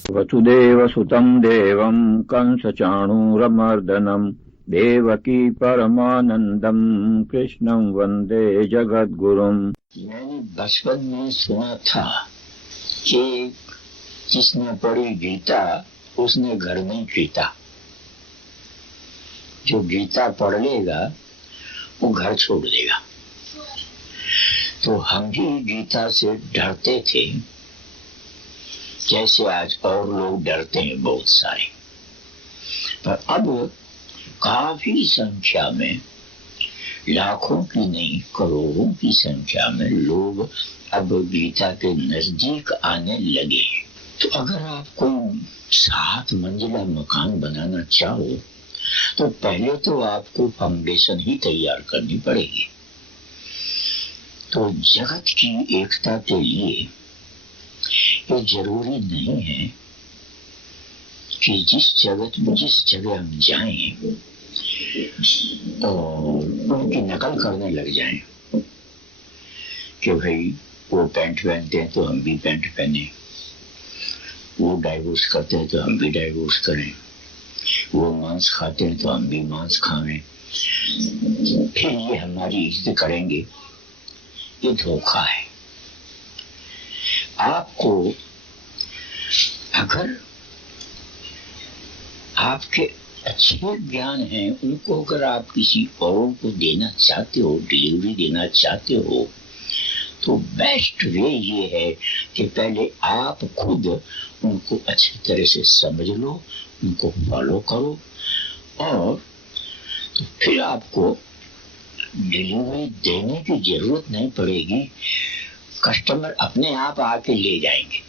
वसुदेवसुतं देवं कंसचाणूरमर्दनं देवकी परमानंदं कृष्णं वंदे जगद्गुरुम्। मैंने बचपन में सुना था कि जिसने पढ़ी गीता उसने घर नहीं पीता। जो गीता पढ़ लेगा वो घर छोड़ देगा। तो हम भी गीता से डरते थे, जैसे आज और लोग डरते हैं बहुत सारे। पर अब काफी संख्या में, लाखों की नहीं करोड़ों की संख्या में लोग अब गीता के नजदीक आने लगे। तो अगर आप कोई 7 मंजिला मकान बनाना चाहो तो पहले तो आपको फाउंडेशन ही तैयार करनी पड़ेगी। तो जगत की एकता के लिए ये जरूरी नहीं है कि जिस जगह हम जाएं और उनकी नकल करने लग जाएं कि भाई वो पैंट पहनते हैं तो हम भी पैंट पहने, वो डाइवोर्स करते हैं तो हम भी डाइवोर्स करें, वो मांस खाते हैं तो हम भी मांस खाएं, फिर ये हमारी इज्जत करेंगे। ये धोखा है। आपको अगर आपके अच्छे ज्ञान हैं, उनको अगर आप किसी और को देना चाहते हो, डिलीवरी देना चाहते हो, तो बेस्ट वे ये है कि पहले आप खुद उनको अच्छी तरह से समझ लो, उनको फॉलो करो, और तो फिर आपको डिलीवरी देने की जरूरत नहीं पड़ेगी। कस्टमर अपने आप आके ले जाएंगे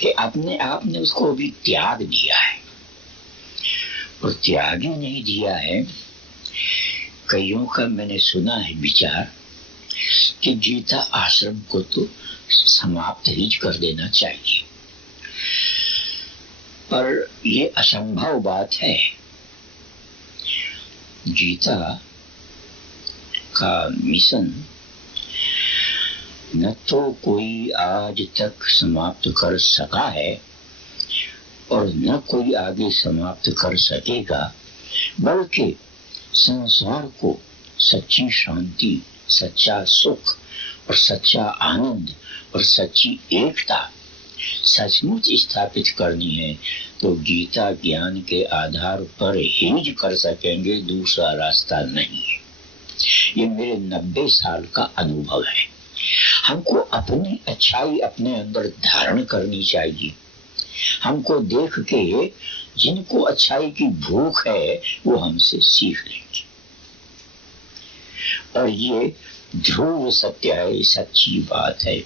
कि अपने आप ने उसको अभी त्याग दिया है। और त्याग ही नहीं दिया है, कईयों का मैंने सुना है विचार कि गीता आश्रम को तो समाप्त ही कर देना चाहिए, पर यह असंभव बात है। गीता का मिशन न तो कोई आज तक समाप्त कर सका है और न कोई आगे समाप्त कर सकेगा, बल्कि संसार को सच्ची शांति, सच्चा सुख और सच्चा आनंद और सच्ची एकता सचमुच स्थापित करनी है तो गीता ज्ञान के आधार पर ही कर सकेंगे, दूसरा रास्ता नहीं है। ये मेरे 90 साल का अनुभव है। हमको अपनी अच्छाई अपने अंदर धारण करनी चाहिए। हमको देख के जिनको अच्छाई की भूख है वो हमसे सीख लेंगे, और ये ध्रुव सत्य है, सच्ची बात है।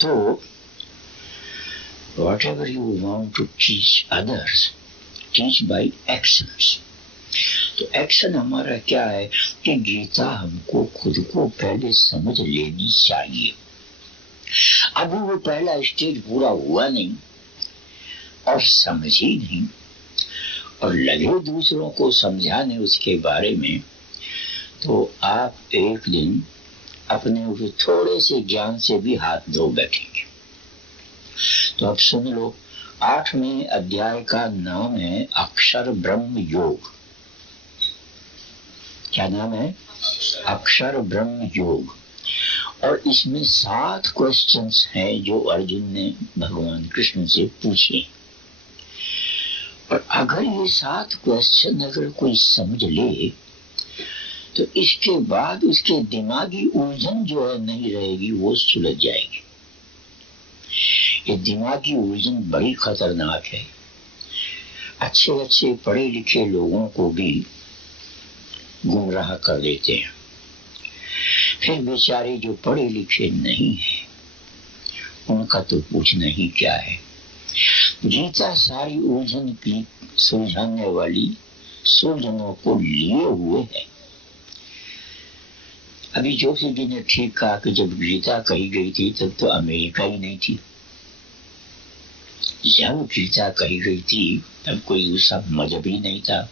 तो whatever you want to teach others, teach by actions। तो एक्शन हमारा क्या है कि गीता हमको खुद को पहले समझ लेनी चाहिए। अभी वो पहला स्टेज पूरा हुआ नहीं और समझी नहीं, और लगे दूसरों को समझाने उसके बारे में, तो आप एक दिन अपने उस थोड़े से ज्ञान से भी हाथ धो बैठेंगे। तो अब सुन लो, 8वें अध्याय का नाम है अक्षर ब्रह्म योग। क्या नाम है? अक्षर ब्रह्म योग। और इसमें 7 क्वेश्चंस हैं जो अर्जुन ने भगवान कृष्ण से पूछे। और अगर ये 7 क्वेश्चन अगर कोई समझ ले तो इसके बाद उसके दिमागी उलझन जो है नहीं रहेगी, वो सुलझ जाएगी। ये दिमागी उलझन बड़ी खतरनाक है। अच्छे अच्छे पढ़े लिखे लोगों को भी गुमराह कर देते हैं। फिर बेचारे जो पढ़े लिखे नहीं है उनका तो पूछना ही क्या है। गीता सारी उलझन की सुलझाने वाली सुलझनों को लिए हुए है। अभी जोशी जी ने ठीक कहा कि जब गीता कही गई थी तब तो अमेरिका ही नहीं थी। जब गीता कही गई थी तब कोई दूसरा मजहब ही नहीं था,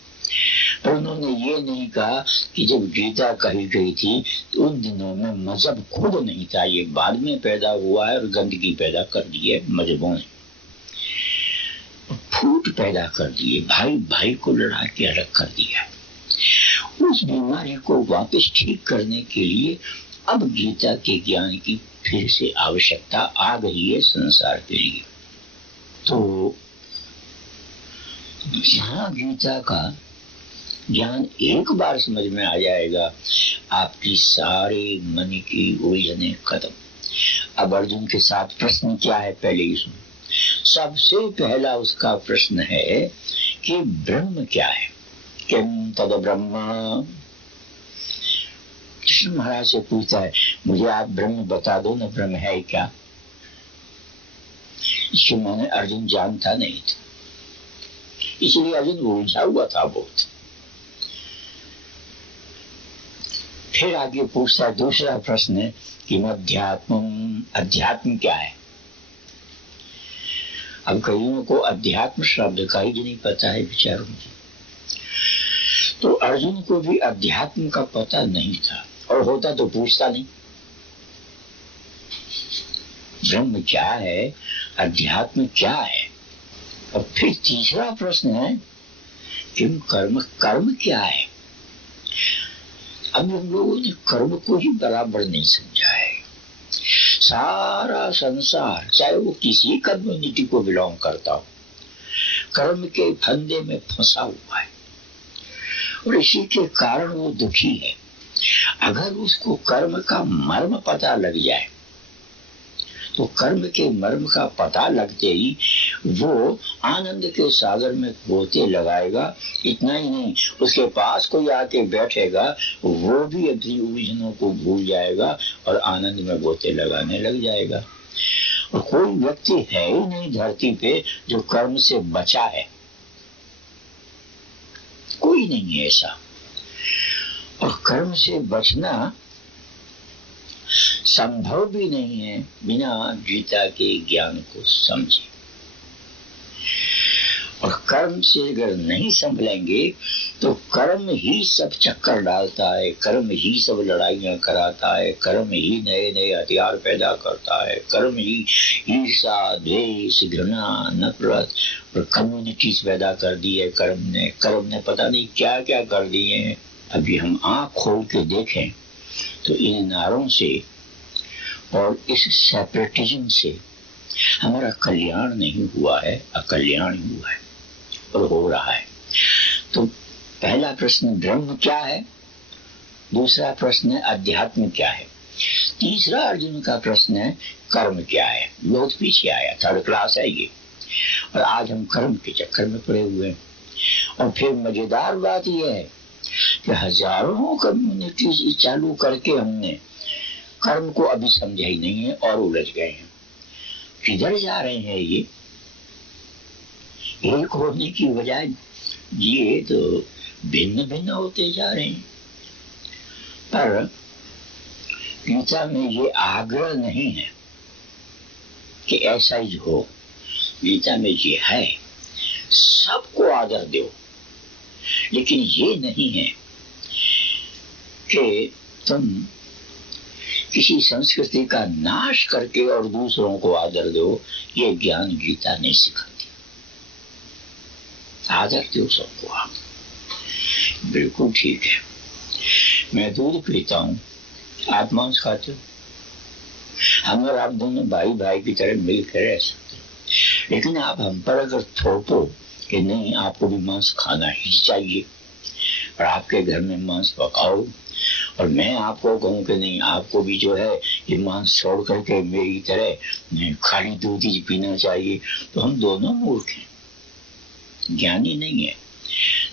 पर उन्होंने ये नहीं कहा कि जब गीता कही गई थी तो उन दिनों में मजहब खुद नहीं था, ये बाद में पैदा हुआ है और गंदगी पैदा कर दी है मजहबों ने, फूट पैदा कर दिए, भाई भाई को लड़ा के अलग कर दिया। उस बीमारी को वापस ठीक करने के लिए अब गीता के ज्ञान की फिर से आवश्यकता आ गई है संसार के लिए। तो यहाँ गीता का ज्ञान एक बार समझ में आ जाएगा, आपकी सारे मन की उलझने खत्म। अब अर्जुन के साथ प्रश्न क्या है पहले ही सुनो। सबसे पहला उसका प्रश्न है कि ब्रह्म क्या है, किम तद ब्रह्म। कृष्ण महाराज से पूछता है, मुझे आप ब्रह्म बता दो ना, ब्रह्म है क्या। इसके माने अर्जुन जानता नहीं था, इसलिए अर्जुन उलझा हुआ था बहुत। फिर आगे पूछता है दूसरा प्रश्न है कि अध्यात्म, अध्यात्म क्या है। अब कईयों को अध्यात्म शब्द का ही नहीं पता है विचारों की। तो अर्जुन को भी अध्यात्म का पता नहीं था, और होता तो पूछता नहीं। ब्रह्म क्या है, अध्यात्म क्या है। और फिर तीसरा प्रश्न है किम कर्म, कर्म क्या है। अब हम लोगों ने कर्म को ही बराबर नहीं समझा है। सारा संसार चाहे वो किसी कम्युनिटी को बिलोंग करता हो, कर्म के फंदे में फंसा हुआ है और इसी के कारण वो दुखी है। अगर उसको कर्म का मर्म पता लग जाए तो कर्म के मर्म का पता लगते ही वो आनंद के सागर में गोते लगाएगा। इतना ही नहीं, उसके पास कोई आके बैठेगा, वो भी अपनी उलझनों को भूल जाएगा और आनंद में गोते लगाने लग जाएगा। और कोई व्यक्ति है ही नहीं धरती पे जो कर्म से बचा है, कोई नहीं है ऐसा। और कर्म से बचना संभव भी नहीं है बिना गीता के ज्ञान को समझे। और कर्म से अगर नहीं संभलेंगे तो कर्म ही सब चक्कर डालता है, कर्म ही सब लड़ाइयां कराता है, कर्म ही नए नए हथियार पैदा करता है, कर्म ही ईर्ष्या, द्वेष, घृणा, नफरत और कम्युनिटीज पैदा कर दी है। कर्म ने पता नहीं क्या क्या कर दिए हैं। अभी हम आंख खोल के देखें तो इन नारों से और इस सेपरेटिज्म से हमारा कल्याण नहीं हुआ है, अकल्याण हुआ है और हो रहा है। तो पहला प्रश्न ब्रह्म क्या है, दूसरा प्रश्न है अध्यात्म क्या है, तीसरा अर्जुन का प्रश्न है कर्म क्या है। बहुत पीछे आया, थर्ड क्लास है ये, और आज हम कर्म के चक्कर में पड़े हुए हैं। और फिर मजेदार बात यह है कि हजारों कम्युनिटीज चालू करके हमने कर्म को अभी समझा ही नहीं है और उलझ गए हैं। किधर जा रहे हैं ये, एक होने की बजाय ये तो भिन्न भिन्न होते जा रहे हैं। पर गीता में ये आग्रह नहीं है कि ऐसा ही हो, गीता में ये है सबको आदर दो, लेकिन ये नहीं है कि तुम किसी संस्कृति का नाश करके और दूसरों को आदर दो। ये ज्ञान गीता नहीं सिखाती। आदर दो सबको आप। बिल्कुल ठीक है, मैं दूध पीता हूं, आप मांस खाते हो, हम और आप दोनों भाई भाई की तरह मिलकर रह सकते हैं। लेकिन आप हम पर अगर थोपो कि नहीं आपको भी मांस खाना ही चाहिए और आपके घर में मांस पकाओ, और मैं आपको कहूं कि नहीं आपको भी जो है ये मांस छोड़ करके मेरी तरह खाली दूध ही पीना चाहिए, तो हम दोनों मूर्ख हैं, ज्ञानी नहीं है।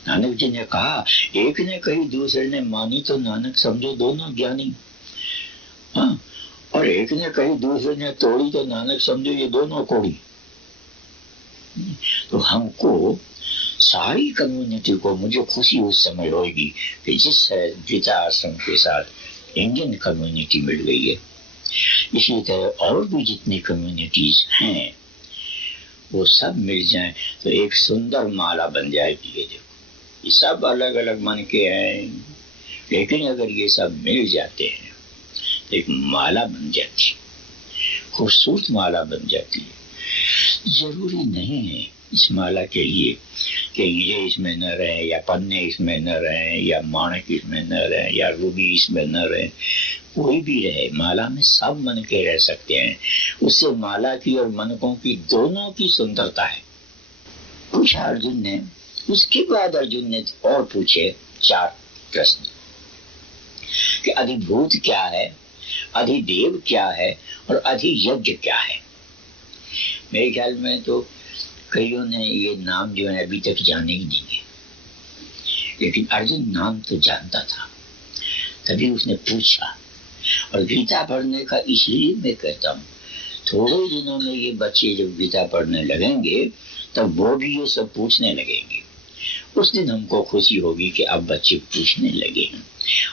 नानक जी ने कहा एक ने कही दूसरे ने मानी तो नानक समझो दोनों ज्ञानी। हाँ, और एक ने कही दूसरे ने तोड़ी तो नानक समझो ये दोनों कोड़ी। तो हमको सारी कम्युनिटी को, मुझे खुशी उस समय होगी कि जिस गीता आश्रम के साथ इंडियन कम्युनिटी मिल गई है, इसी तरह और भी जितनी कम्युनिटीज हैं वो सब मिल जाएं तो एक सुंदर माला बन जाएगी। ये देखो ये सब अलग अलग मन के हैं, लेकिन अगर ये सब मिल जाते हैं तो एक माला बन जाती है, खूबसूरत माला बन जाती है। जरूरी नहीं है इस माला के लिए कि ये इसमें न रहे, या पन्ने इसमें न रहे, या माणक इसमें न रहे, या रूबी इसमें न रहे, कोई भी रहे, माला में सब मन के रह सकते हैं। उससे माला की और मनकों की दोनों की सुंदरता है। पूछा अर्जुन ने। उसके बाद अर्जुन ने और पूछे 4 प्रश्न कि अधिभूत क्या है, अधिदेव क्या है और अधियज्ञ क्या है। मेरे ख्याल में तो कईयों ने ये नाम जो है अभी तक जाने ही नहीं है, लेकिन अर्जुन नाम तो जानता था, तभी उसने पूछा। और गीता पढ़ने का इसलिए मैं कहता हूँ, थोड़े दिनों में ये बच्चे जब गीता पढ़ने लगेंगे तब वो भी ये सब पूछने लगेंगे। उस दिन हमको खुशी होगी कि अब बच्चे पूछने लगे हैं,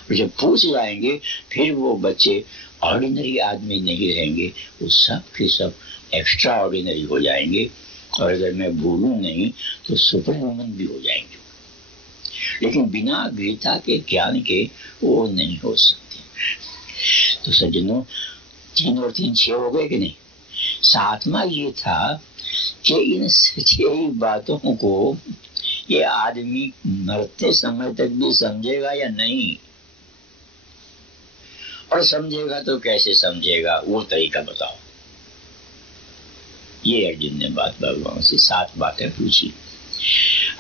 और जब पूछ जाएंगे फिर वो बच्चे ऑर्डिनरी आदमी नहीं रहेंगे, वो सब के सब एक्स्ट्रा ऑर्डिनरी हो जाएंगे, और अगर मैं भूलूं नहीं तो सुपर ह्यूमन भी हो जाएंगे। लेकिन बिना गीता के ज्ञान के वो नहीं हो सकते। तो सज्जनों, 3 और 3 6 हो गए कि नहीं। 7वां ये था कि इन सच्ची बातों को ये आदमी मरते समय तक भी समझेगा या नहीं, और समझेगा तो कैसे समझेगा, वो तरीका बताओ। ये अर्जुन ने बात भगवान से 7 बातें पूछी।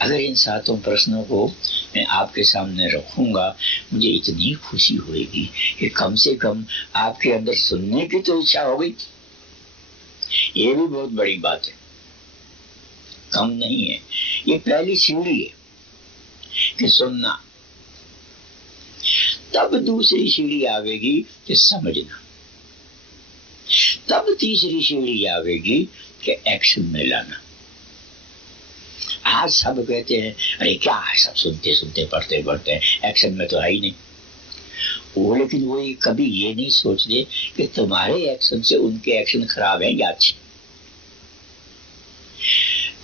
अगर इन 7 प्रश्नों को मैं आपके सामने रखूंगा, मुझे इतनी खुशी होगी कि कम से कम आपके अंदर सुनने की तो इच्छा हो गई। ये भी बहुत बड़ी बात है, कम नहीं है। ये पहली सीढ़ी है कि सुनना, तब दूसरी सीढ़ी आवेगी कि समझना, तब तीसरी सीढ़ी आवेगी कि एक्शन में लाना। आज सब कहते हैं अरे क्या है, सब सुनते सुनते पढ़ते पढ़ते एक्शन में तो है ही नहीं वो। लेकिन वो कभी ये नहीं सोचते कि तुम्हारे एक्शन से उनके एक्शन खराब हैं या अच्छे।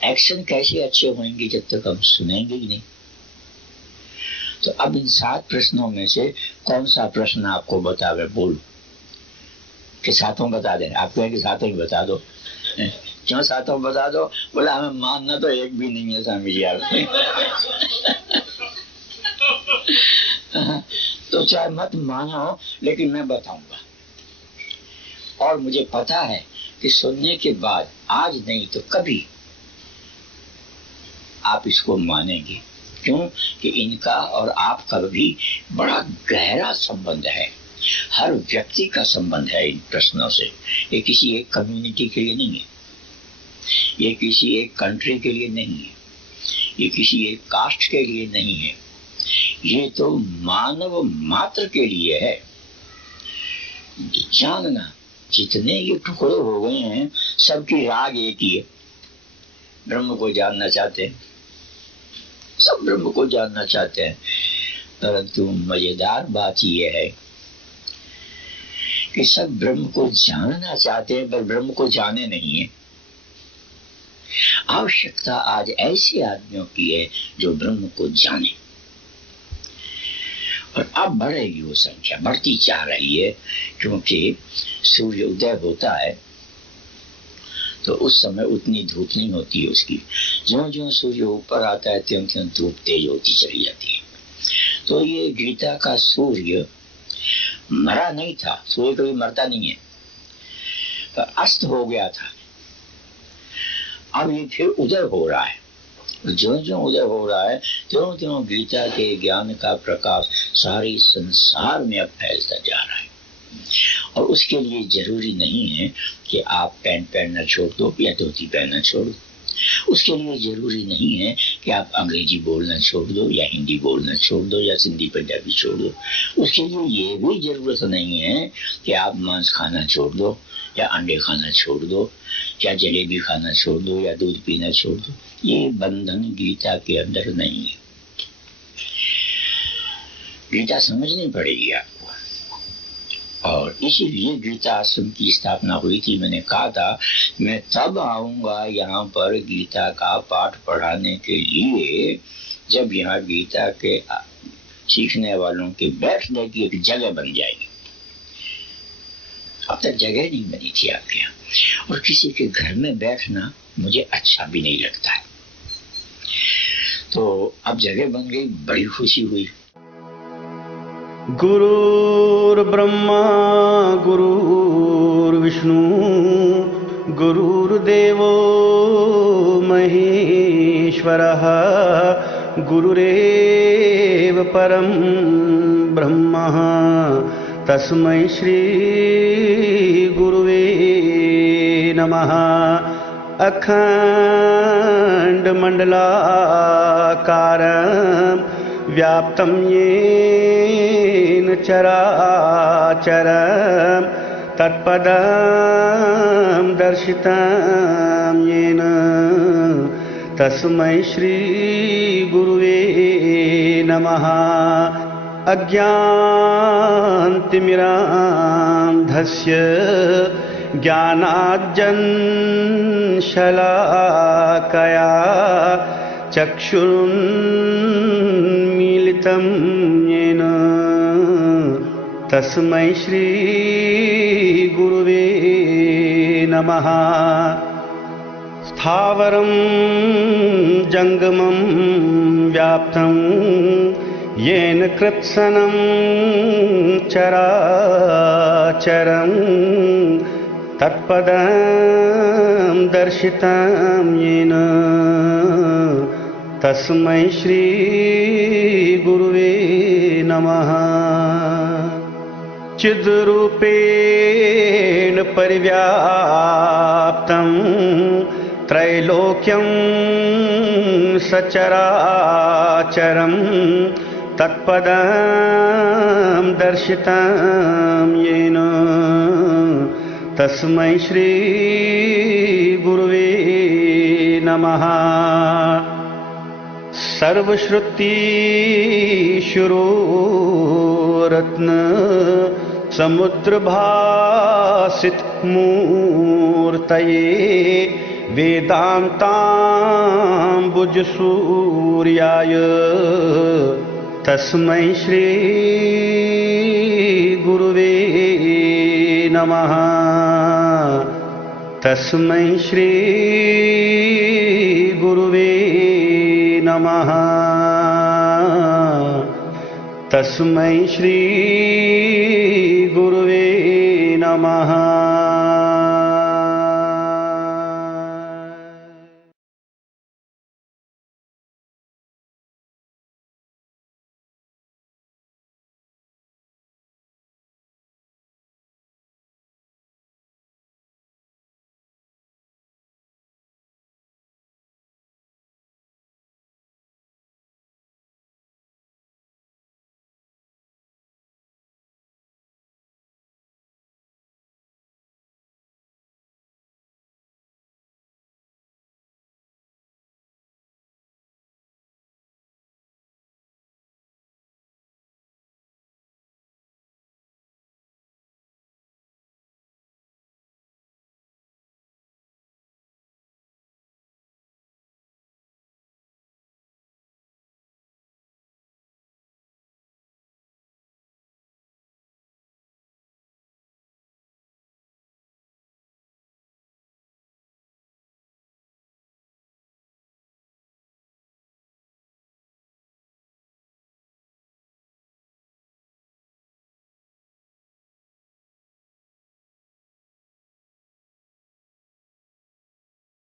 एक्शन कैसे अच्छे होंगे जब तक हम सुनेंगे ही नहीं। तो अब इन 7 प्रश्नों में से कौन सा प्रश्न आपको बतावे, बोलो कि 7 बता दें। आप कहें कि 7 ही बता दो, क्यों 7 बता दो? बोला हमें मानना तो एक भी नहीं है स्वामी जी आप। तो चाहे मत मानो, लेकिन मैं बताऊंगा। और मुझे पता है कि सुनने के बाद आज नहीं तो कभी आप इसको मानेंगे। क्यों कि इनका और आपका भी बड़ा गहरा संबंध है, हर व्यक्ति का संबंध है इन प्रश्नों से। ये किसी एक कम्युनिटी के लिए नहीं है, ये किसी एक कंट्री के लिए नहीं है, ये किसी एक कास्ट के लिए नहीं है, ये तो मानव मात्र के लिए है। जानना, जितने ये टुकड़े हो गए हैं सबकी राग एक ही है, ब्रह्म को जानना चाहते हैं, सब ब्रह्म को जानना चाहते हैं। परंतु मजेदार बात यह है कि सब ब्रह्म को जानना चाहते हैं पर ब्रह्म को जाने नहीं है। आवश्यकता आज ऐसे आदमियों की है जो ब्रह्म को जाने, और अब बढ़ेगी वो संख्या, बढ़ती जा रही है। क्योंकि सूर्य उदय होता है तो उस समय उतनी धूप नहीं होती है उसकी, ज्यों ज्यों सूर्य ऊपर आता है त्यों त्यों धूप तेज होती चली जाती है। तो ये गीता का सूर्य मरा नहीं था, सूर्य कभी मरता नहीं है, पर अस्त हो गया था। अब ये फिर उदय हो रहा है, ज्यों ज्यों उदय हो रहा है त्यों त्यों गीता के ज्ञान का प्रकाश सारे संसार में अब फैलता जा रहा है। और उसके लिए जरूरी नहीं है कि आप पैंट पहनना छोड़ दो या धोती पहनना छोड़ दो, उसके लिए जरूरी नहीं है कि आप अंग्रेजी बोलना छोड़ दो या हिंदी बोलना छोड़ दो या सिंधी पंजाबी छोड़ दो, उसके लिए ये भी जरूरत नहीं है कि आप मांस खाना छोड़ दो या अंडे खाना छोड़ दो या जलेबी खाना छोड़ दो या दूध पीना छोड़ दो। ये बंधन गीता के अंदर नहीं है। गीता समझनी पड़ेगी आपको, और इसीलिए गीता आश्रम की स्थापना हुई थी। मैंने कहा था मैं तब आऊंगा यहाँ पर गीता का पाठ पढ़ाने के लिए जब यहाँ गीता के सीखने वालों के बैठने की एक जगह बन जाएगी। अब तक जगह नहीं बनी थी आपके यहाँ, और किसी के घर में बैठना मुझे अच्छा भी नहीं लगता है, तो अब जगह बन गई, बड़ी खुशी हुई। गुरुर्ब्रह्मा गुरुर्विष्णु गुरुर्देवो महेश्वरः गुरुरेव परं ब्रह्म तस्मै श्री गुरुवे नमः। अखण्डमण्डलाकारं व्याप्तं येन चराचरं तत्पदं दर्शितं येन तस्मै श्री गुरुवे नमः। अज्ञानतिमिरान्धस्य ज्ञानाञ्जनशलाकया चक्षुरुन्मीलितं येन तस्मै श्री गुरुवे नमः। स्थावरं जङ्गमं व्याप्तं येन कृत्स्नं चराचरं तत्पदं दर्शितं येन तस्मै श्री गुरुवे नमः। चिद्रूपेण परिव्याप्तं त्रैलोक्यं सचराचरं तत्पदं दर्शितं येन तस्मै श्री गुरुवे नमः। सर्वश्रुतिशुरोरत्न समुद्रभासित मूर्तये वेदान्ताम्बुजसूर्याय तस्मै श्री गुरुवे नमः। तस्मै श्री गुरुवे नमः। तस्मै श्री गुरुवे नमः।